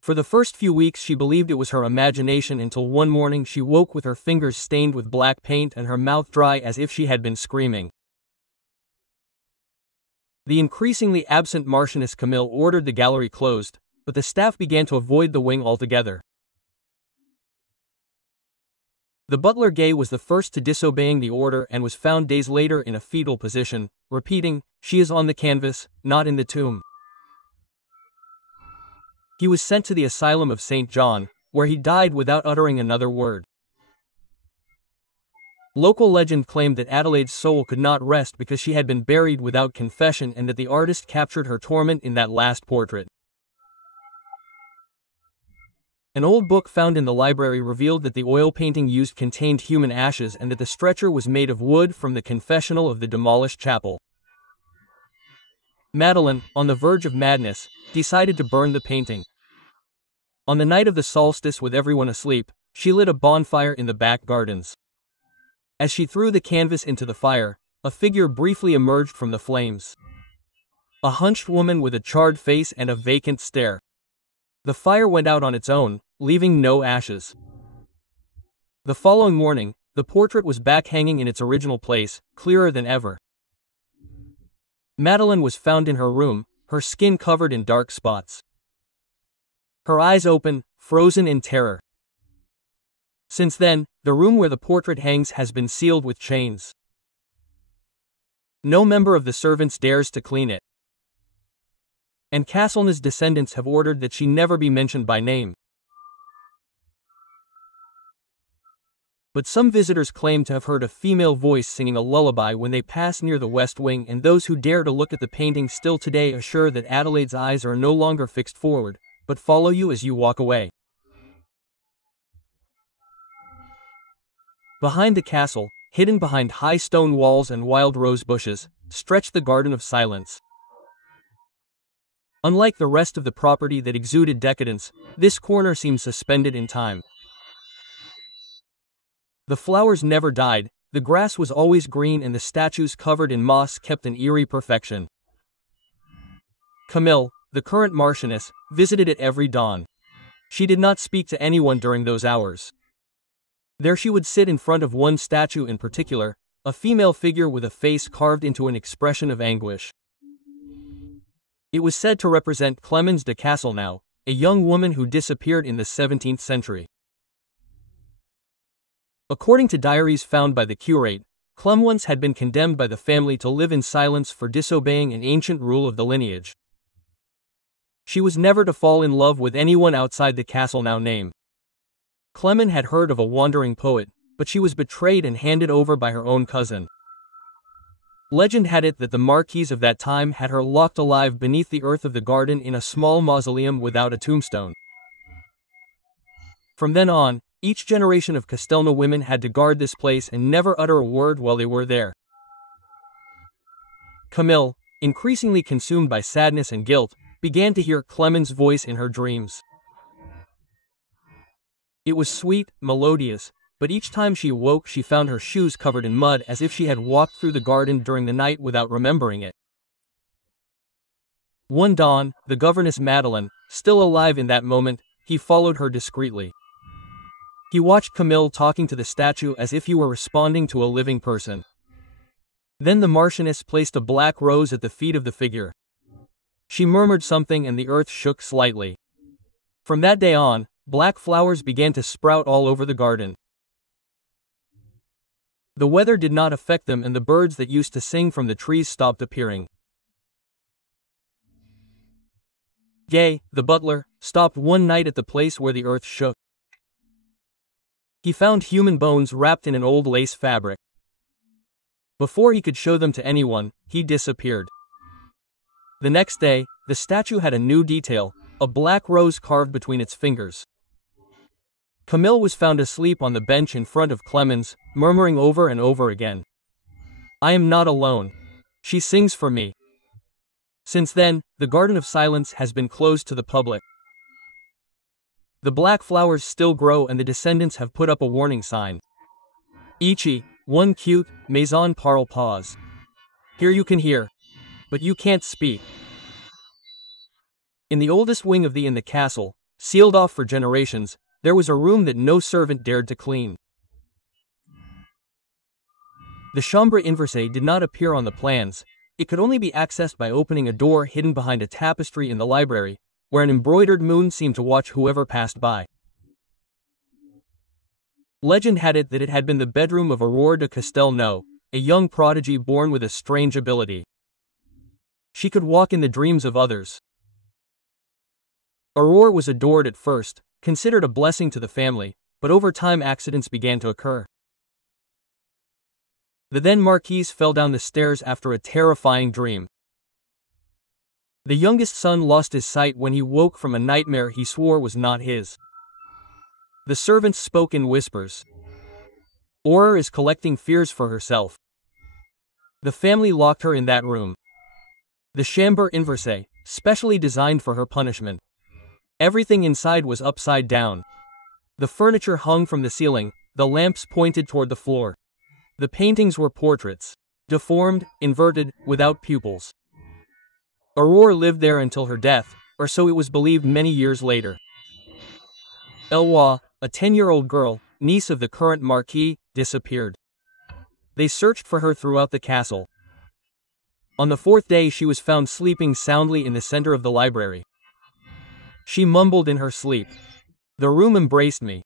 For the first few weeks she believed it was her imagination until one morning she woke with her fingers stained with black paint and her mouth dry as if she had been screaming. The increasingly absent Marchioness Camille ordered the gallery closed, but the staff began to avoid the wing altogether. The butler Gay was the first to disobeying the order and was found days later in a fetal position, repeating, "She is on the canvas, not in the tomb." He was sent to the asylum of St. John, where he died without uttering another word. Local legend claimed that Adelaide's soul could not rest because she had been buried without confession and that the artist captured her torment in that last portrait. An old book found in the library revealed that the oil painting used contained human ashes and that the stretcher was made of wood from the confessional of the demolished chapel. Madeleine, on the verge of madness, decided to burn the painting. On the night of the solstice with everyone asleep, she lit a bonfire in the back gardens. As she threw the canvas into the fire, a figure briefly emerged from the flames. A hunched woman with a charred face and a vacant stare. The fire went out on its own, leaving no ashes. The following morning, the portrait was back hanging in its original place, clearer than ever. Madeleine was found in her room, her skin covered in dark spots. Her eyes open, frozen in terror. Since then, the room where the portrait hangs has been sealed with chains. No member of the servants dares to clean it. And Castelnau's descendants have ordered that she never be mentioned by name. But some visitors claim to have heard a female voice singing a lullaby when they pass near the west wing, and those who dare to look at the painting still today assure that Adelaide's eyes are no longer fixed forward, but follow you as you walk away. Behind the castle, hidden behind high stone walls and wild rose bushes, stretched the Garden of Silence. Unlike the rest of the property that exuded decadence, this corner seemed suspended in time. The flowers never died, the grass was always green, and the statues covered in moss kept an eerie perfection. Camille, the current Marchioness, visited it every dawn. She did not speak to anyone during those hours. There she would sit in front of one statue in particular, a female figure with a face carved into an expression of anguish. It was said to represent Clemens de Castelnau, a young woman who disappeared in the 17th century. According to diaries found by the curate, Clemens had been condemned by the family to live in silence for disobeying an ancient rule of the lineage. She was never to fall in love with anyone outside the Castelnau name. Clemens had heard of a wandering poet, but she was betrayed and handed over by her own cousin. Legend had it that the marquise of that time had her locked alive beneath the earth of the garden in a small mausoleum without a tombstone. From then on, each generation of Castelnau women had to guard this place and never utter a word while they were there. Camille, increasingly consumed by sadness and guilt, began to hear Clemens' voice in her dreams. It was sweet, melodious, but each time she awoke she found her shoes covered in mud as if she had walked through the garden during the night without remembering it. One dawn, the governess Madeleine, still alive in that moment, he followed her discreetly. He watched Camille talking to the statue as if he were responding to a living person. Then the Marchioness placed a black rose at the feet of the figure. She murmured something and the earth shook slightly. From that day on, black flowers began to sprout all over the garden. The weather did not affect them and the birds that used to sing from the trees stopped appearing. Gay, the butler, stopped one night at the place where the earth shook. He found human bones wrapped in an old lace fabric. Before he could show them to anyone, he disappeared. The next day, the statue had a new detail, a black rose carved between its fingers. Camille was found asleep on the bench in front of Clemens, murmuring over and over again, "I am not alone. She sings for me." Since then, the Garden of Silence has been closed to the public. The black flowers still grow and the descendants have put up a warning sign. Ichi, one cute, maison parle pause. Here you can hear, but you can't speak. In the oldest wing of the castle, sealed off for generations, there was a room that no servant dared to clean. The chambre inversée did not appear on the plans. It could only be accessed by opening a door hidden behind a tapestry in the library, where an embroidered moon seemed to watch whoever passed by. Legend had it that it had been the bedroom of Aurore de Castelnau, a young prodigy born with a strange ability. She could walk in the dreams of others. Aurore was adored at first, considered a blessing to the family, but over time accidents began to occur. The then Marquise fell down the stairs after a terrifying dream. The youngest son lost his sight when he woke from a nightmare he swore was not his. The servants spoke in whispers. Aurore is collecting fears for herself. The family locked her in that room. The chambre inversée, specially designed for her punishment. Everything inside was upside down. The furniture hung from the ceiling, the lamps pointed toward the floor. The paintings were portraits. Deformed, inverted, without pupils. Aurore lived there until her death, or so it was believed many years later. Eloise, a 10-year-old girl, niece of the current Marquis, disappeared. They searched for her throughout the castle. On the fourth day she was found sleeping soundly in the center of the library. She mumbled in her sleep, "The room embraced me."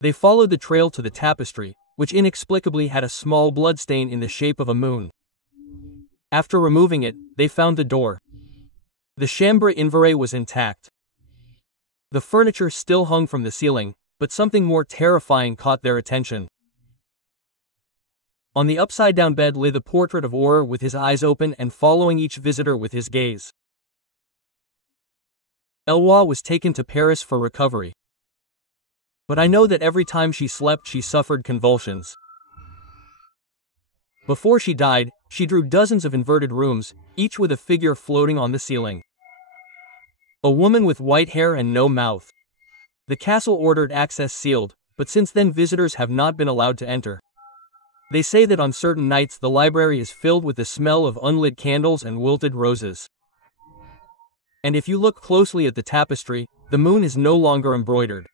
They followed the trail to the tapestry, which inexplicably had a small bloodstain in the shape of a moon. After removing it, they found the door. The chambre inversée was intact. The furniture still hung from the ceiling, but something more terrifying caught their attention. On the upside-down bed lay the portrait of Aurore with his eyes open and following each visitor with his gaze. Eloise was taken to Paris for recovery. But I know that every time she slept she suffered convulsions. Before she died, she drew dozens of inverted rooms, each with a figure floating on the ceiling. A woman with white hair and no mouth. The castle ordered access sealed, but since then visitors have not been allowed to enter. They say that on certain nights the library is filled with the smell of unlit candles and wilted roses. And if you look closely at the tapestry, the moon is no longer embroidered.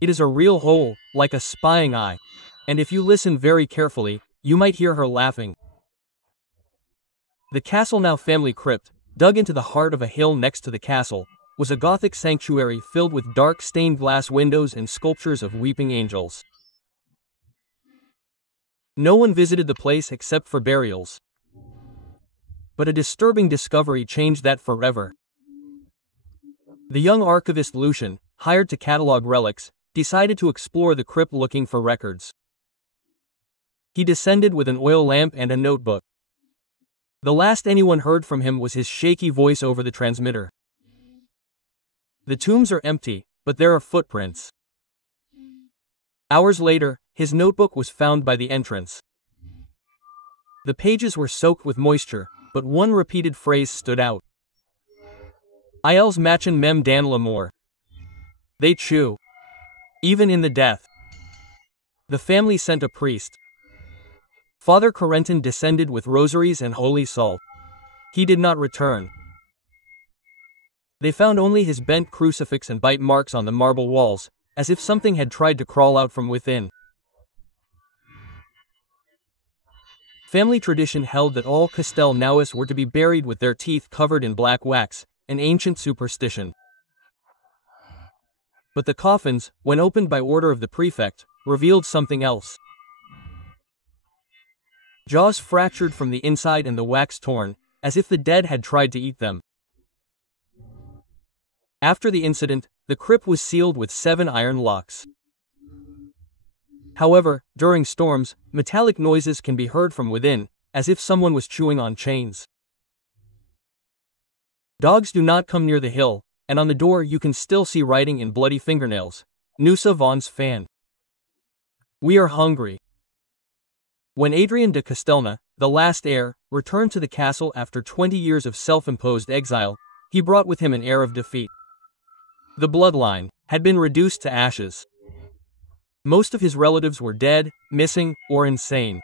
It is a real hole, like a spying eye, and if you listen very carefully, you might hear her laughing. The Castelnau family crypt, Dug into the heart of a hill next to the castle, was a Gothic sanctuary filled with dark stained glass windows and sculptures of weeping angels. No one visited the place except for burials. But a disturbing discovery changed that forever. The young archivist Lucian, hired to catalog relics, decided to explore the crypt looking for records. He descended with an oil lamp and a notebook. The last anyone heard from him was his shaky voice over the transmitter. The tombs are empty, but there are footprints. Hours later, his notebook was found by the entrance. The pages were soaked with moisture, but one repeated phrase stood out. Ils machen même dans la mort. They chew. Even in the death. The family sent a priest. Father Corentin descended with rosaries and holy salt. He did not return. They found only his bent crucifix and bite marks on the marble walls, as if something had tried to crawl out from within. Family tradition held that all Castelnauists were to be buried with their teeth covered in black wax, an ancient superstition. But the coffins, when opened by order of the prefect, revealed something else. Jaws fractured from the inside and the wax torn, as if the dead had tried to eat them. After the incident, the crypt was sealed with 7 iron locks. However, during storms, metallic noises can be heard from within, as if someone was chewing on chains. Dogs do not come near the hill, and on the door you can still see writing in bloody fingernails. Nusa Vaughn's fan. We are hungry. When Adrian de Castelnau, the last heir, returned to the castle after 20 years of self-imposed exile, he brought with him an air of defeat. The bloodline had been reduced to ashes. Most of his relatives were dead, missing, or insane.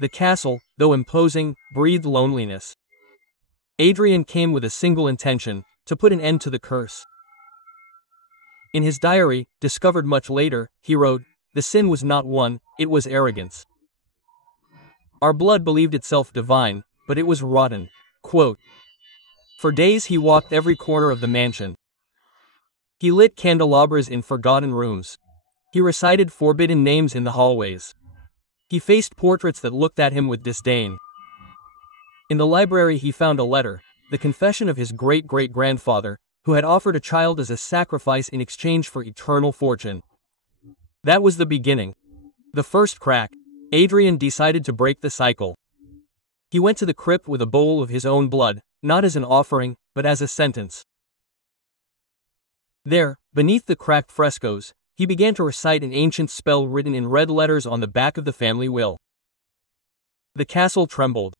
The castle, though imposing, breathed loneliness. Adrian came with a single intention, to put an end to the curse. In his diary, discovered much later, he wrote, "The sin was not one, it was arrogance. Our blood believed itself divine, but it was rotten." Quote, "For days he walked every corner of the mansion. He lit candelabras in forgotten rooms. He recited forbidden names in the hallways. He faced portraits that looked at him with disdain. In the library he found a letter, the confession of his great-great-grandfather, who had offered a child as a sacrifice in exchange for eternal fortune. That was the beginning. The first crack. Adrian decided to break the cycle. He went to the crypt with a bowl of his own blood, not as an offering, but as a sentence. There, beneath the cracked frescoes, he began to recite an ancient spell written in red letters on the back of the family will. The castle trembled.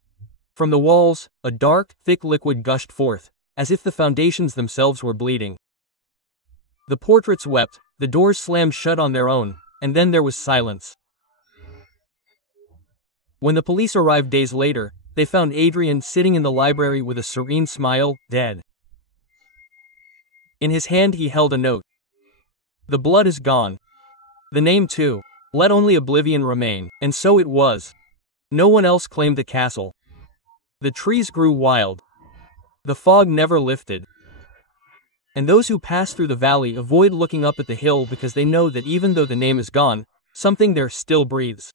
From the walls, a dark, thick liquid gushed forth, as if the foundations themselves were bleeding. The portraits wept, the doors slammed shut on their own, and then there was silence. When the police arrived days later, they found Adrian sitting in the library with a serene smile, dead. In his hand he held a note. The blood is gone. The name too. Let only oblivion remain. And so it was. No one else claimed the castle. The trees grew wild. The fog never lifted. And those who pass through the valley avoid looking up at the hill because they know that even though the name is gone, something there still breathes.